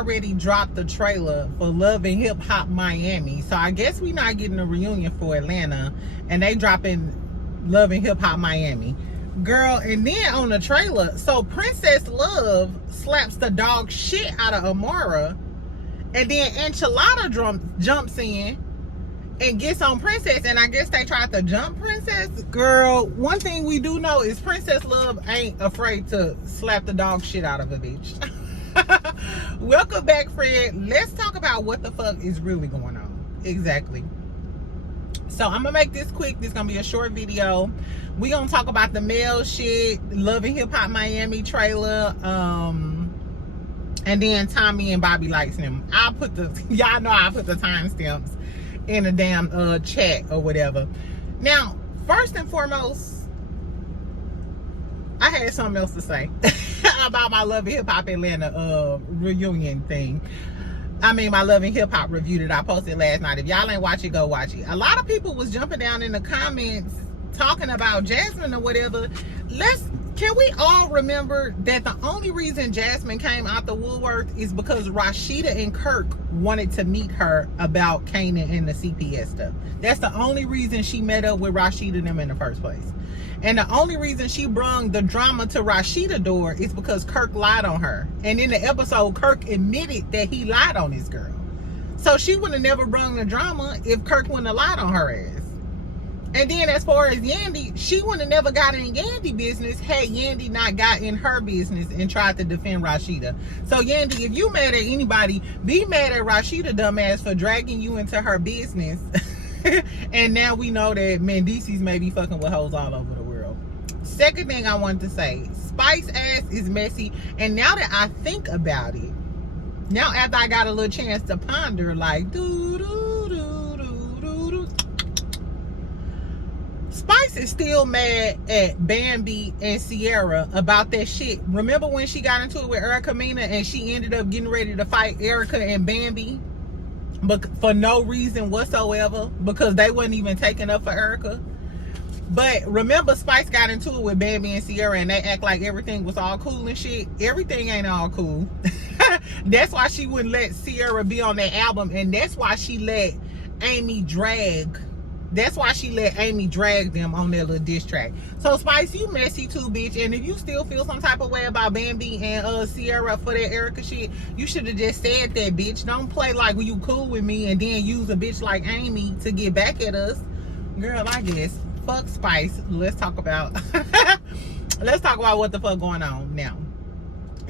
already dropped the trailer for Love and Hip Hop Miami. So I guess we not getting a reunion for Atlanta, and they dropping Love and Hip Hop Miami. Girl, and then on the trailer, so Princess Love slaps the dog shit out of Amara, and then Enchilada jumps in and gets on Princess, and I guess they tried to jump Princess. Girl, one thing we do know is Princess Love ain't afraid to slap the dog shit out of a bitch. Welcome back, Fred. Let's talk about what the fuck is really going on. Exactly. So I'm gonna make this quick. This is gonna be a short video. We gonna talk about the male shit, Love and Hip Hop Miami trailer, and then Tommy and Bobby likes him. I'll put the y'all know I put the timestamps in the damn chat or whatever. Now, first and foremost, I had something else to say about my Love and Hip Hop Atlanta reunion thing. I mean, my Love and Hip Hop review that I posted last night. If y'all ain't watch it, go watch it. A lot of people was jumping down in the comments talking about Jasmine or whatever. Can we all remember that the only reason Jasmine came out the woodwork is because Rashida and Kirk wanted to meet her about Kanan and the CPS stuff. That's the only reason she met up with Rashida and them in the first place. And the only reason she brung the drama to Rashida door is because Kirk lied on her. And in the episode, Kirk admitted that he lied on this girl. So she would have never brung the drama if Kirk wouldn't have lied on her ass. And then as far as Yandy, she would have never got in Yandy business had Yandy not got in her business and tried to defend Rashida. So Yandy, if you mad at anybody, be mad at Rashida dumbass for dragging you into her business. And now we know that Mendices may be fucking with hoes all over the world. Second thing I wanted to say, Spice ass is messy. And now that I think about it, now after I got a little chance to ponder, like, Spice is still mad at Bambi and Sierra about that shit. Remember when she got into it with Erica Mena and she ended up getting ready to fight Erica and Bambi? But for no reason whatsoever, because they wasn't even taking up for Erica. But remember, Spice got into it with Bambi and Sierra and they act like everything was all cool and shit. Everything ain't all cool. That's why she wouldn't let Sierra be on that album, and that's why she let Amy drag them on their little diss track. So Spice, you messy too, bitch. And if you still feel some type of way about Bambi and Sierra for that Erica shit, you should have just said that, bitch. Don't play like you cool with me and then use a bitch like Amy to get back at us. Girl, I guess. Fuck Spice. Let's talk about what the fuck going on now.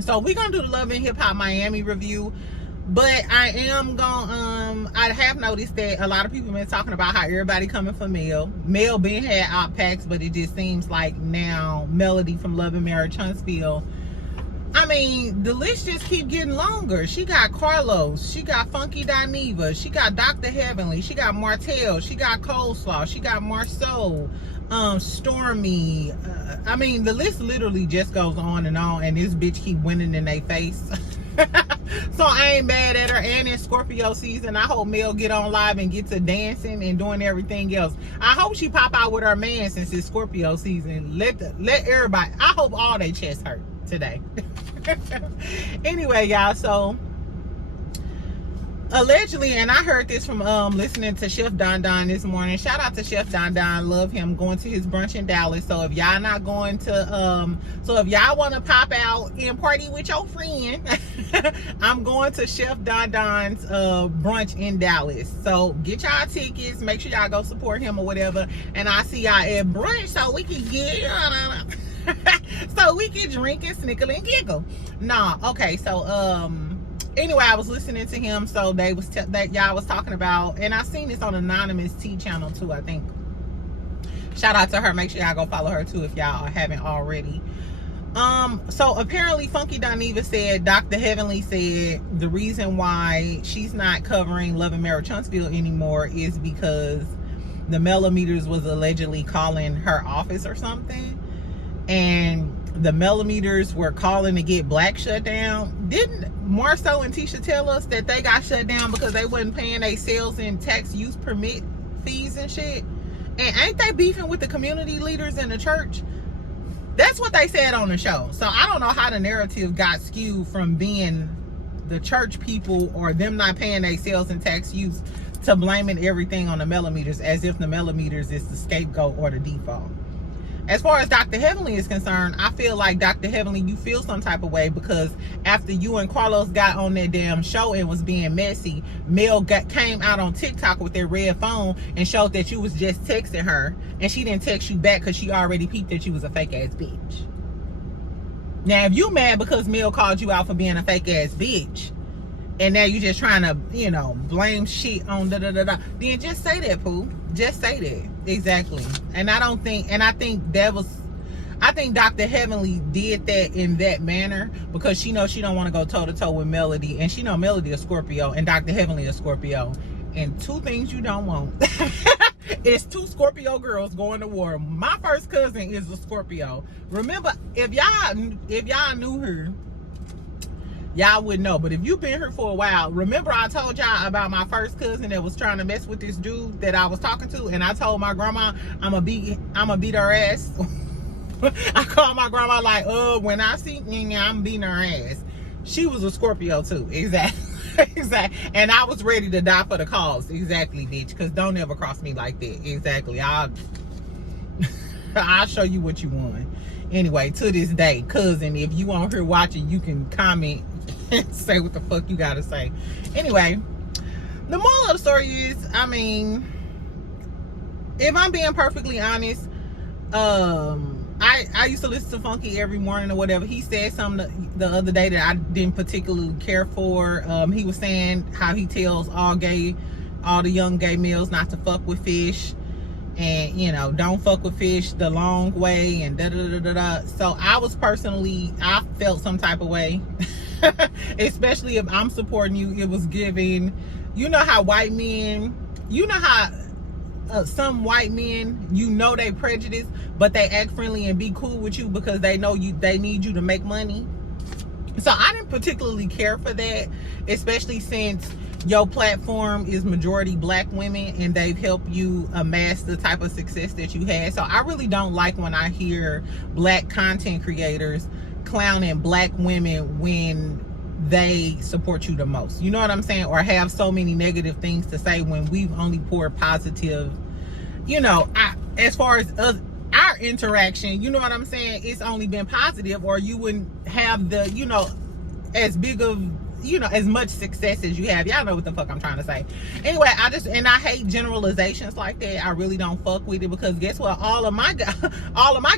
So we're gonna do the Love and Hip Hop Miami review. But I am gonna, I have noticed that a lot of people been talking about how everybody coming for Mel. Mel been had out packs, but it just seems like now Melody from Love and Marriage Huntsville. I mean, the list just keep getting longer. She got Carlos, she got Funky Dineva, she got Dr. Heavenly, she got Martell, she got Coleslaw, she got Marceau, Stormy. I mean, the list literally just goes on, and this bitch keep winning in their face. So I ain't mad at her. And in Scorpio season, I hope Mel get on live and get to dancing and doing everything else. I hope she pop out with her man since it's Scorpio season. Let everybody, I hope all their chests hurt today. Anyway, y'all, so allegedly, and I heard this from listening to Chef Don Don this morning. Shout out to Chef Don Don, love him, going to his brunch in Dallas. So if y'all not going to so if y'all want to pop out and party with your friend, I'm going to Chef Don Don's brunch in Dallas. So get y'all tickets, make sure y'all go support him or whatever, and I'll see y'all at brunch so we can get so we can drink and snickle and giggle. Nah, okay, so anyway, I was listening to him, so that y'all was talking about, and I seen this on Anonymous T channel too, I think. Shout out to her. Make sure y'all go follow her too if y'all haven't already. So apparently Funky Dineva said, Dr. Heavenly said the reason why she's not covering Love and Marriage Huntsville anymore is because the millimeters was allegedly calling her office or something, and the millimeters were calling to get Black shut down. Didn't Marceau and Tisha tell us that they got shut down because they wasn't paying their sales and tax use permit fees and shit? And ain't they beefing with the community leaders in the church? That's what they said on the show. So I don't know how the narrative got skewed from being the church people or them not paying their sales and tax use to blaming everything on the millimeters as if the millimeters is the scapegoat or the default. As far as Dr. Heavenly is concerned, I feel like Dr. Heavenly, you feel some type of way because after you and Carlos got on that damn show and was being messy, Mel came out on TikTok with their red phone and showed that you was just texting her, and she didn't text you back because she already peeped that you was a fake ass bitch. Now, if you mad because Mel called you out for being a fake ass bitch, and now you just trying to, you know, blame shit on da-da-da-da, then just say that, Pooh. Just say that. Exactly. And I think Dr. Heavenly did that in that manner because she knows she don't want to go toe-to-toe with Melody. And she know Melody is Scorpio and Dr. Heavenly is Scorpio. And two things you don't want. It's two Scorpio girls going to war. My first cousin is a Scorpio. Remember, if y'all knew her, y'all would know. But if you've been here for a while, remember I told y'all about my first cousin that was trying to mess with this dude that I was talking to, and I told my grandma I'ma beat her ass. I called my grandma like, when I see I'm beating her ass. She was a Scorpio too. Exactly. Exactly. And I was ready to die for the cause. Exactly, bitch. Because don't ever cross me like that. Exactly. I'll show you what you want. Anyway, to this day, cousin, if you on here watching, you can comment and say what the fuck you gotta say. Anyway, the moral of the story is, I mean, if I'm being perfectly honest, I used to listen to Funky every morning or whatever. He said something the other day that I didn't particularly care for. He was saying how he tells all the young gay males not to fuck with fish. And, you know, don't fuck with fish the long way and da-da-da-da-da. So I felt some type of way. Especially if I'm supporting you. It was giving, you know how white men, you know how some white men, you know they prejudice, but they act friendly and be cool with you because they know they need you to make money. So I didn't particularly care for that, especially since your platform is majority black women and they've helped you amass the type of success that you had. So I really don't like when I hear black content creators clowning black women when they support you the most. You know what I'm saying? Or have so many negative things to say when we've only poured positive, you know, as far as our interaction, you know what I'm saying? It's only been positive, or you wouldn't have the, you know, as big of, you know, as much success as you have. Y'all know what the fuck I'm trying to say. Anyway, I hate generalizations like that. I really don't fuck with it because guess what? All of my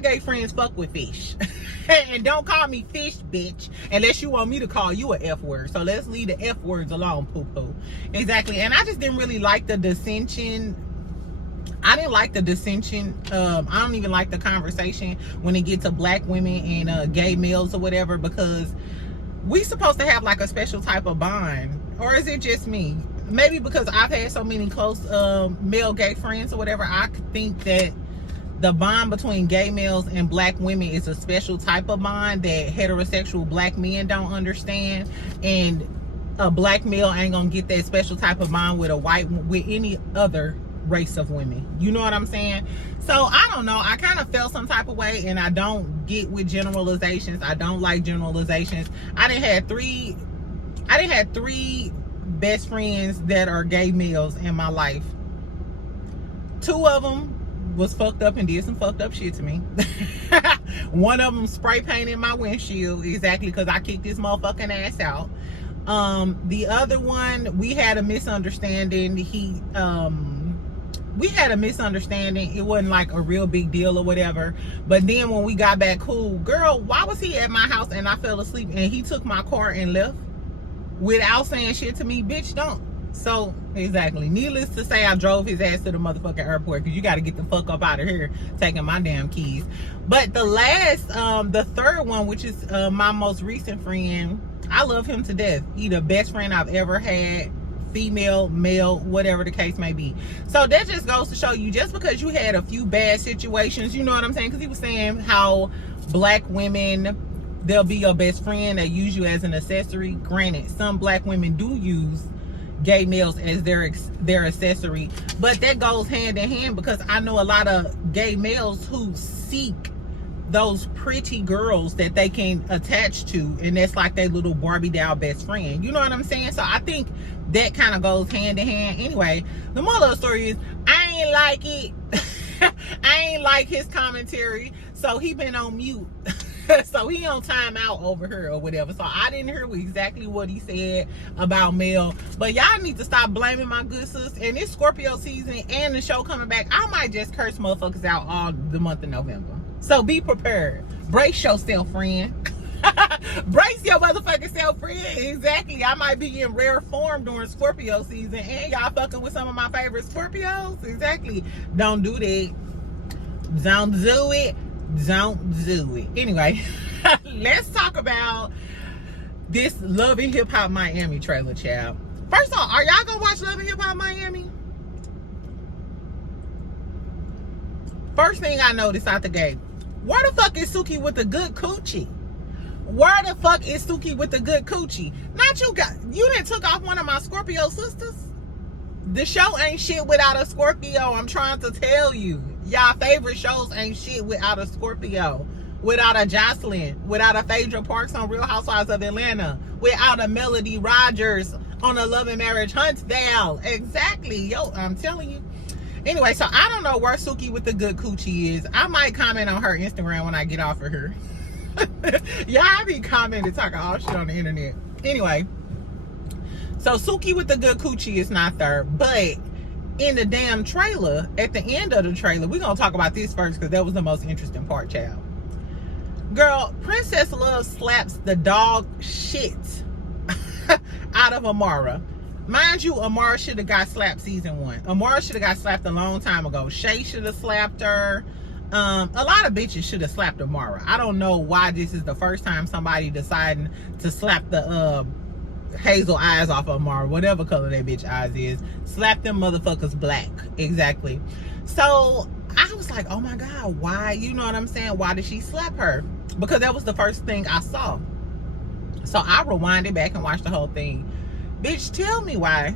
gay friends fuck with fish. And don't call me fish, bitch, unless you want me to call you a F word. So let's leave the F words alone, poo-poo. Exactly. And I just didn't really like the dissension. I didn't like the dissension. I don't even like the conversation when it gets to black women and gay males or whatever, because we supposed to have like a special type of bond. Or is it just me? Maybe because I've had so many close male gay friends or whatever, I think that the bond between gay males and black women is a special type of bond that heterosexual black men don't understand. And a black male ain't gonna get that special type of bond with with any other race of women. You know what I'm saying? So I don't know. I kind of felt some type of way, and I don't get with generalizations. I don't like generalizations. I done had three best friends that are gay males in my life. Two of them was fucked up and did some fucked up shit to me. One of them spray painted my windshield, exactly, because I kicked his motherfucking ass out. The other one, we had a misunderstanding. We had a misunderstanding. It wasn't like a real big deal or whatever. But then when we got back cool, girl, why was he at my house and I fell asleep and he took my car and left without saying shit to me? Bitch, don't. So, exactly. Needless to say, I drove his ass to the motherfucking airport because you got to get the fuck up out of here taking my damn keys. But the third one, which is my most recent friend, I love him to death. He the best friend I've ever had. Female, male, whatever the case may be. So that just goes to show you, just because you had a few bad situations, you know what I'm saying? Because he was saying how black women, they'll be your best friend, they use you as an accessory. Granted, some black women do use gay males as their accessory, but that goes hand in hand, because I know a lot of gay males who seek those pretty girls that they can attach to, and that's like their little Barbie doll best friend. You know what I'm saying? So I think that kind of goes hand in hand. Anyway, the moral of the story is I ain't like it. I ain't like his commentary, so he been on mute. So he on timeout over here or whatever. So I didn't hear exactly what he said about Mel. But y'all need to stop blaming my good sis. And it's Scorpio season and the show coming back. I might just curse motherfuckers out all the month of November. So be prepared. Brace yourself, friend. Brace your motherfucking self, friend. Exactly. I might be in rare form during Scorpio season. And y'all fucking with some of my favorite Scorpios. Exactly. Don't do that. Don't do it. Don't do it. Anyway, let's talk about this Love and Hip Hop Miami trailer, child. First of all, are y'all gonna watch Love and Hip Hop Miami? First thing I noticed out the gate, where the fuck is Suki with the good coochie? Where the fuck is Suki with the good coochie? Not you you done took off one of my Scorpio sisters. The show ain't shit without a Scorpio. I'm trying to tell you. Y'all favorite shows ain't shit without a Scorpio. Without a Jocelyn. Without a Phaedra Parks on Real Housewives of Atlanta. Without a Melody Rogers on a Love and Marriage Huntsville. Exactly. Yo, I'm telling you. Anyway, so I don't know where Suki with the good coochie is. I might comment on her Instagram when I get off of her. Yeah, I be commenting, talking all shit on the internet. Anyway, so Suki with the good coochie is not there, but in the damn trailer, at the end of the trailer, we're gonna talk about this first because that was the most interesting part, child. Girl, Princess Love slaps the dog shit out of Amara. Mind you, Amara should have got slapped season 1. Amara should have got slapped a long time ago. Shay should have slapped her. A lot of bitches should have slapped Amara. I don't know why this is the first time somebody deciding to slap the hazel eyes off of Amara, whatever color that bitch eyes is. Slap them motherfuckers black. Exactly. So I was like, oh my God, why? You know what I'm saying? Why did she slap her? Because that was the first thing I saw. So I rewinded back and watched the whole thing. Bitch, tell me why.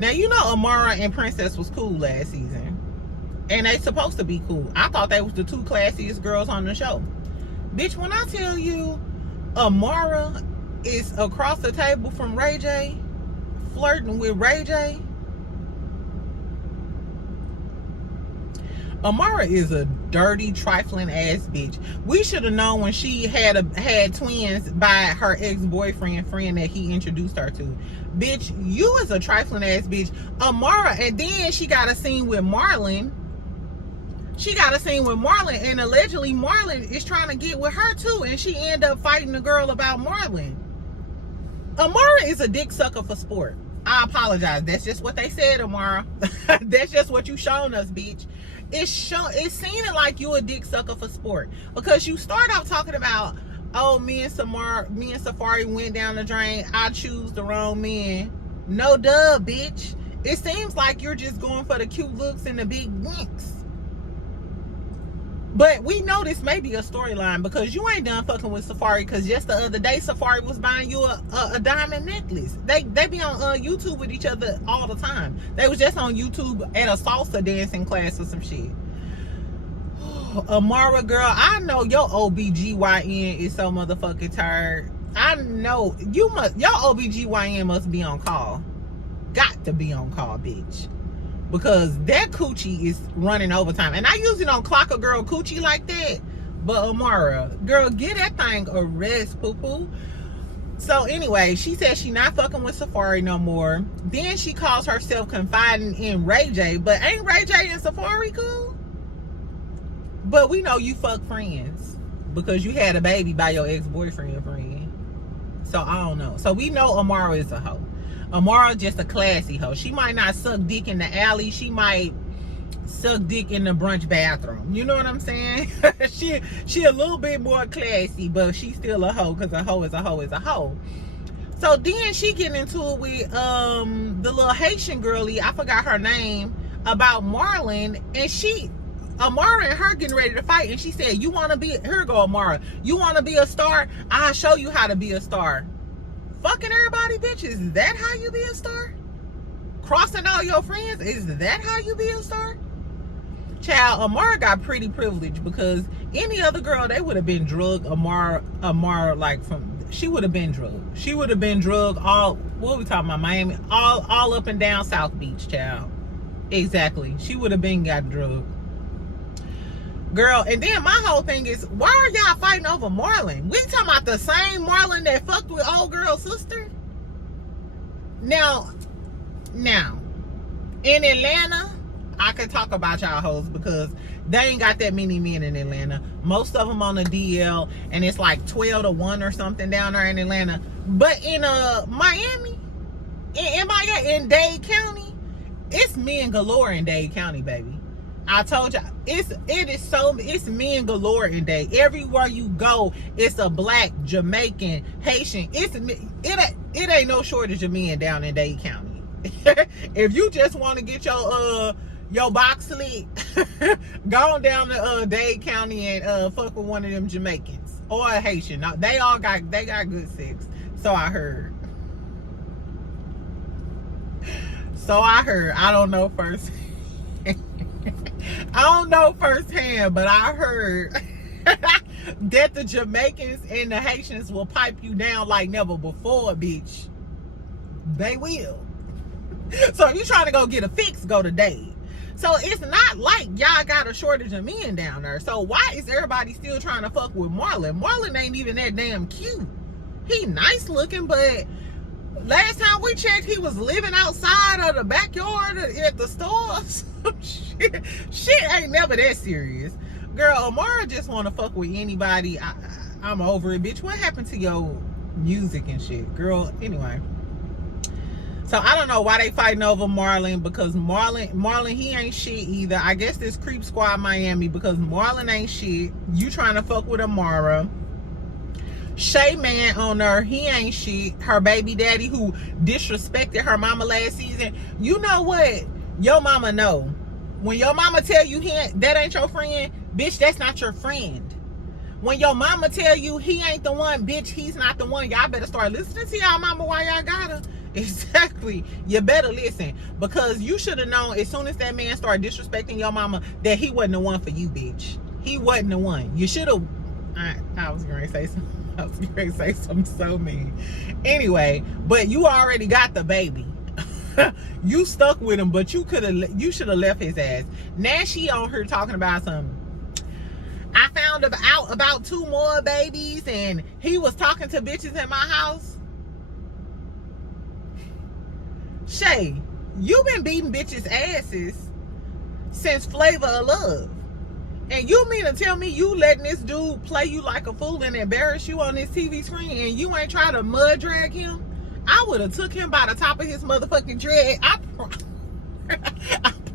Now, you know Amara and Princess was cool last season. And they supposed to be cool. I thought they was the two classiest girls on the show. Bitch, when I tell you Amara is across the table from Ray J, flirting with Ray J. Amara is a dirty, trifling ass bitch. We should have known when she had twins by her ex-boyfriend friend that he introduced her to. Bitch, you is a trifling ass bitch. Amara, and then she got a scene with Marlon. And allegedly Marlon is trying to get with her too, and she end up fighting the girl about Marlon. Amara is a dick sucker for sport. I apologize. That's just what they said, Amara. That's just what you shown us, bitch. It's seeming like you a dick sucker for sport, because you start off talking about, oh, me and Safari went down the drain. I choose the wrong men. No duh, bitch. It seems like you're just going for the cute looks and the big winks. But we know this may be a storyline, because you ain't done fucking with Safari, because just the other day Safari was buying you a diamond necklace. They be on YouTube with each other all the time. They was just on YouTube at a salsa dancing class or some shit. Amara, girl, I know your OBGYN is so motherfucking tired. I know your OBGYN must be on call. Got to be on call, bitch. Because that coochie is running overtime. And I usually don't clock a girl coochie like that. But Amara, girl, get that thing a rest, poo-poo. So anyway, she said she not fucking with Safari no more. Then she calls herself confiding in Ray J. But ain't Ray J and Safari cool? But we know you fuck friends, because you had a baby by your ex-boyfriend friend. So I don't know. So we know Amara is a hoe. Amara just a classy hoe. She might not suck dick in the alley. She might suck dick in the brunch bathroom. You know what I'm saying? she a little bit more classy, but she's still a hoe, because a hoe is a hoe is a hoe. So then she getting into it with the little Haitian girlie, I forgot her name, about Marlon, and Amara and her getting ready to fight, and she said, you want to be, here go Amara, you want to be a star? I'll show you how to be a star. Fucking everybody, bitch, is that how you be a star? Crossing all your friends, is that how you be a star? Child, Amara got pretty privileged, because any other girl, they would have been drugged. Amara, like, she would have been drugged. She would have been drugged all, what we talking about, Miami? All up and down South Beach, child. Exactly. She would have been got drugged. Girl, and then my whole thing is, why are y'all fighting over Marlon? We talking about the same Marlon that fucked with old girl's sister? Now, in Atlanta, I could talk about y'all hoes, because they ain't got that many men in Atlanta. Most of them on the DL, and it's like 12-1 or something down there in Atlanta. But in Miami, in Dade County, it's men galore in Dade County, baby. I told y'all, it's men galore in Dade. Everywhere you go, it's a black, Jamaican, Haitian. It ain't no shortage of men down in Dade County. If you just want to get your box lit, go on down to Dade County and fuck with one of them Jamaicans or a Haitian. Now, they got good sex. So I heard. I don't know first. I don't know firsthand, but I heard that the Jamaicans and the Haitians will pipe you down like never before, bitch. They will. So if you trying to go get a fix, go to Dade. So it's not like y'all got a shortage of men down there. So why is everybody still trying to fuck with Marlon? Marlon ain't even that damn cute. He nice looking, but last time we checked, he was living outside of the backyard at the stores. Shit ain't never that serious. Girl, Amara just want to fuck with anybody. I'm over it, bitch. What happened to your music and shit? Girl, anyway. So I don't know why they fighting over Marlon, because Marlon, he ain't shit either. I guess this Creep Squad Miami, because Marlon ain't shit. You trying to fuck with Amara. Shay man on her, he ain't shit. Her baby daddy who disrespected her mama last season. You know what? Your mama know. When your mama tell you that ain't your friend, bitch, that's not your friend. When your mama tell you he ain't the one, bitch, he's not the one. Y'all better start listening to y'all mama while y'all got her. Exactly. You better listen, because you should have known as soon as that man started disrespecting your mama that he wasn't the one for you, bitch. He wasn't the one. You should have. I was going to say something. I was going to say something so mean. Anyway, but you already got the baby. You stuck with him, but you should have left his ass. Now she on her talking about something. I found out about 2 more babies, and he was talking to bitches in my house. Shay, you been beating bitches' asses since Flavor of Love. And you mean to tell me you letting this dude play you like a fool and embarrass you on this TV screen, and you ain't trying to mud drag him? I would have took him by the top of his motherfucking dread. I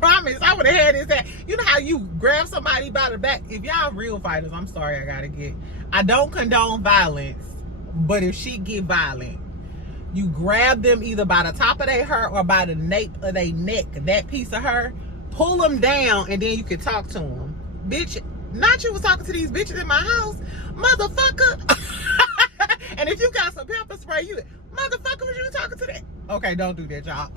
promise. I would have had his ass. You know how you grab somebody by the back? If y'all real fighters, I'm sorry, I don't condone violence, but if she get violent, you grab them either by the top of their hair or by the nape of their neck, that piece of her, pull them down, and then you can talk to them. Bitch, not you was talking to these bitches in my house, motherfucker. And if you got some pepper spray, you, motherfucker, was you talking to that? Okay, don't do that, y'all.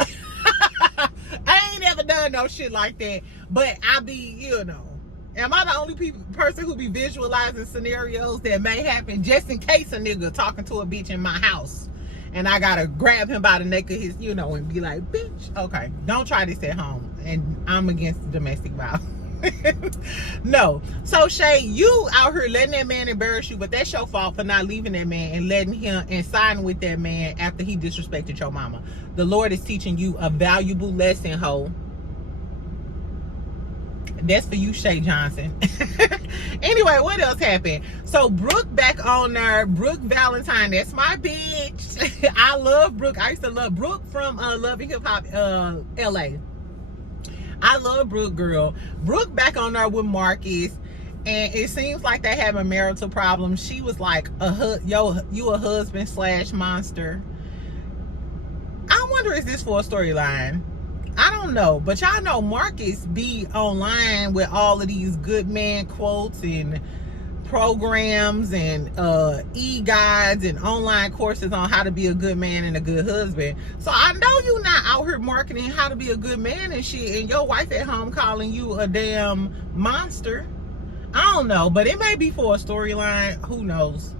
I ain't ever done no shit like that, but I be, you know, am I the only person who be visualizing scenarios that may happen just in case a nigga talking to a bitch in my house and I gotta grab him by the neck of his, you know, and be like, bitch, okay, don't try this at home. And I'm against domestic violence. No. So Shay, you out here letting that man embarrass you, but that's your fault for not leaving that man and letting him and siding with that man after he disrespected your mama. The Lord is teaching you a valuable lesson, ho. That's for you, Shay Johnson. Anyway, what else happened? So Brooke back on there. Brooke Valentine, that's my bitch. I love Brooke. I used to love Brooke from Love and Hip Hop LA. I love Brooke, girl. Brooke back on there with Marcus, and it seems like they having marital problems. She was like, you a husband / monster. I wonder, is this for a storyline? I don't know, but y'all know Marcus be online with all of these good man quotes and programs and e-guides and online courses on how to be a good man and a good husband. So I know you not out here marketing how to be a good man and shit, and your wife at home calling you a damn monster. I don't know, but it may be for a storyline. Who knows?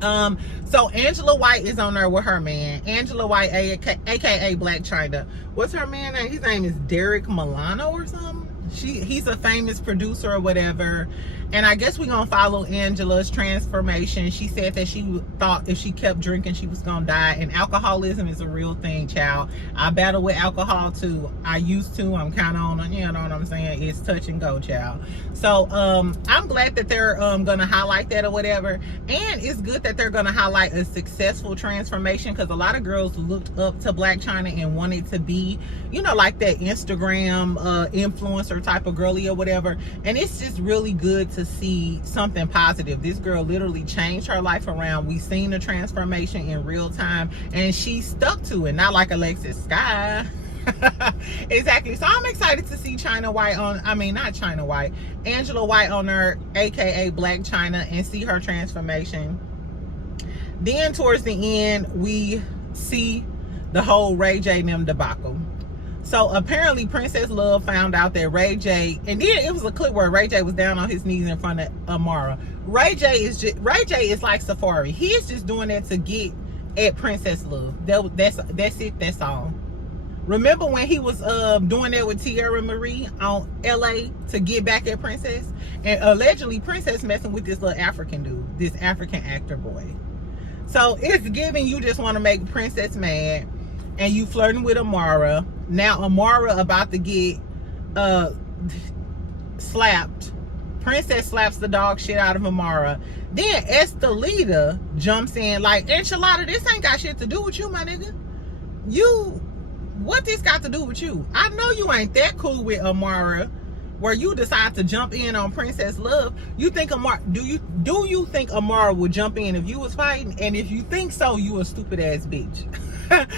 So Angela White is on there with her man. Angela White, aka Black China. What's her man name? His name is Derek Milano or something. He's a famous producer or whatever. And I guess we're gonna follow Angela's transformation. She said that she thought if she kept drinking she was gonna die, and alcoholism is a real thing, child. I battle with alcohol too. I used to. I'm kind of on a, you know what I'm saying, it's touch and go, child. So I'm glad that they're gonna highlight that or whatever. And it's good that they're gonna highlight a successful transformation, because a lot of girls looked up to Black China and wanted to be, you know, like that Instagram influencer type of girly or whatever. And it's just really good to see something positive. This girl literally changed her life around. We seen the transformation in real time, and she stuck to it, not like Alexis Sky. Exactly. So I'm excited to see Angela White on her, aka Black China, and see her transformation. Then towards the end, we see the whole Ray J and them debacle. So apparently Princess Love found out that Ray J, and then it was a clip where Ray J was down on his knees in front of Amara. Ray J is like Safari. He's just doing that to get at Princess Love. That's it. That's all. Remember when he was doing that with Tierra Marie on LA to get back at Princess? And allegedly Princess messing with this little African dude, this African actor boy. So it's giving you just want to make Princess mad, and you flirting with Amara. Now Amara about to get slapped. Princess slaps the dog shit out of Amara. Then Estelita jumps in like, Enchilada, this ain't got shit to do with you, my nigga. What this got to do with you? I know you ain't that cool with Amara, where you decide to jump in on Princess Love. You think Amara, do you think Amara would jump in if you was fighting? And if you think so, you a stupid ass bitch.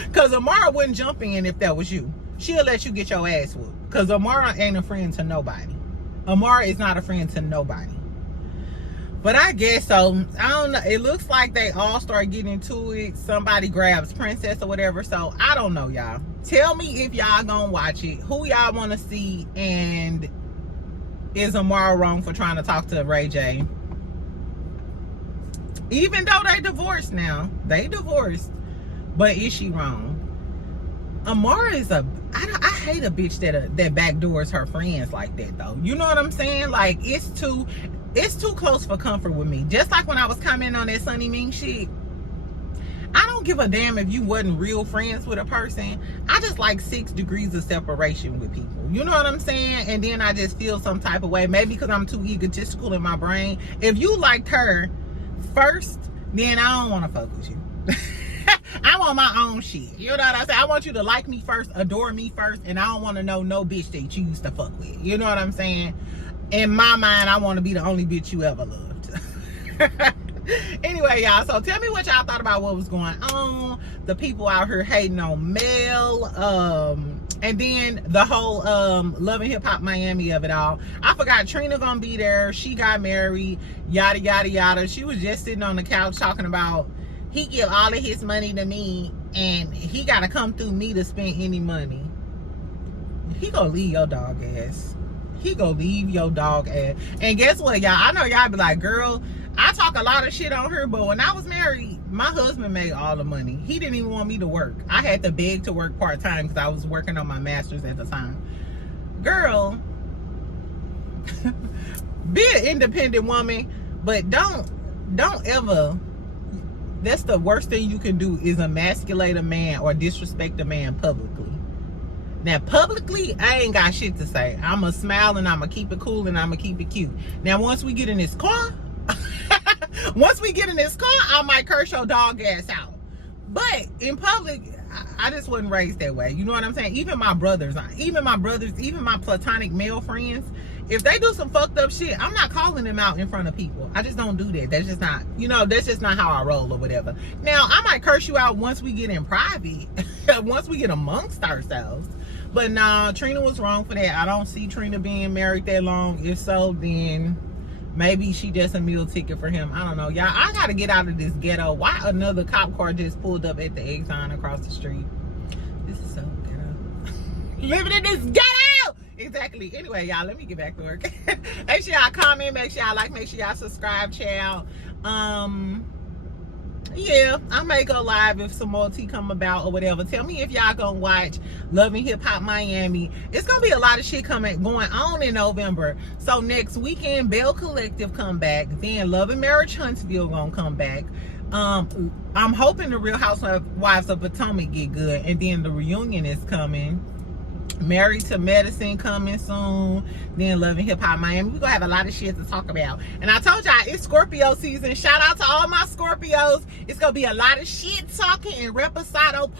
Because Amara wouldn't jump in if that was you. She'll let you get your ass whooped. Because Amara ain't a friend to nobody. Amara is not a friend to nobody. But I guess so. I don't know. It looks like they all start getting into it. Somebody grabs Princess or whatever. So I don't know, y'all. Tell me if y'all gonna watch it. Who y'all want to see? And is Amara wrong for trying to talk to Ray J? Even though they divorced now. They divorced. But is she wrong? Amara is I hate a bitch that backdoors her friends like that, though. You know what I'm saying? Like, it's too close for comfort with me. Just like when I was commenting on that Sunny Ming shit. I don't give a damn if you wasn't real friends with a person. I just like 6 degrees of separation with people. You know what I'm saying? And then I just feel some type of way. Maybe because I'm too egotistical in my brain. If you liked her first, then I don't want to fuck with you. I want my own shit. You know what I'm saying? I want you to like me first, adore me first, and I don't want to know no bitch that you used to fuck with. You know what I'm saying? In my mind, I want to be the only bitch you ever loved. Anyway, y'all, so tell me what y'all thought about what was going on. The people out here hating on Mel. And then the whole Love and Hip Hop Miami of it all. I forgot Trina gonna be there. She got married. Yada, yada, yada. She was just sitting on the couch talking about he give all of his money to me and he gotta come through me to spend any money. He gonna leave your dog ass. He gonna leave your dog ass. And guess what, y'all? I know y'all be like, girl, I talk a lot of shit on her, but when I was married, my husband made all the money. He didn't even want me to work. I had to beg to work part-time because I was working on my master's at the time. Girl, be an independent woman, but don't ever, that's the worst thing you can do is emasculate a man or disrespect a man publicly. Now, publicly, I ain't got shit to say. I'm going to smile and I'm going to keep it cool and I'm going to keep it cute. Now, once we get in this car, I might curse your dog ass out. But in public, I just wasn't raised that way. You know what I'm saying? Even my brothers, even my platonic male friends, if they do some fucked up shit, I'm not calling them out in front of people. I just don't do that. That's just not, that's just not how I roll or whatever. Now, I might curse you out once we get in private, once we get amongst ourselves. But nah, Trina was wrong for that. I don't see Trina being married that long. If so, then maybe she just a meal ticket for him. I don't know. Y'all, I gotta get out of this ghetto. Why another cop car just pulled up at the Exxon across the street? This is so ghetto. Living in this ghetto! Exactly. Anyway, y'all, let me get back to work. Make sure y'all comment, make sure y'all like, make sure y'all subscribe, child. Yeah, I may go live if some more tea come about or whatever. Tell me if y'all gonna watch Love and Hip Hop Miami. It's gonna be a lot of shit going on in November. So next weekend, Bell Collective come back. Then Love and Marriage Huntsville gonna come back. I'm hoping the Real Housewives of Potomac get good, and then the reunion is coming. Married to Medicine coming soon. Then Love and Hip Hop Miami. We're gonna have a lot of shit to talk about. And I told y'all it's Scorpio season. Shout out to all my Scorpios. It's gonna be a lot of shit talking and reposado.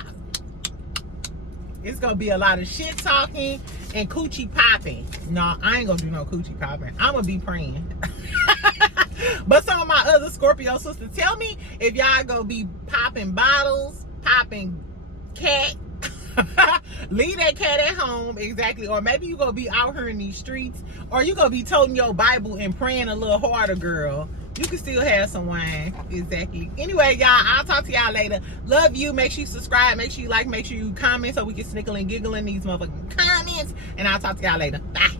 It's gonna be a lot of shit talking and coochie popping. No, I ain't gonna do no coochie popping. I'm gonna be praying. But some of my other Scorpio sisters, tell me if y'all gonna be popping bottles, popping cat. Leave that cat at home, exactly. Or maybe you gonna be out here in these streets, or you gonna be toting your Bible and praying a little harder, girl. You can still have some wine, exactly. Anyway, y'all, I'll talk to y'all later. Love you. Make sure you subscribe, make sure you like, make sure you comment so we can snickle and giggle in these motherfucking comments. And I'll talk to y'all later. Bye.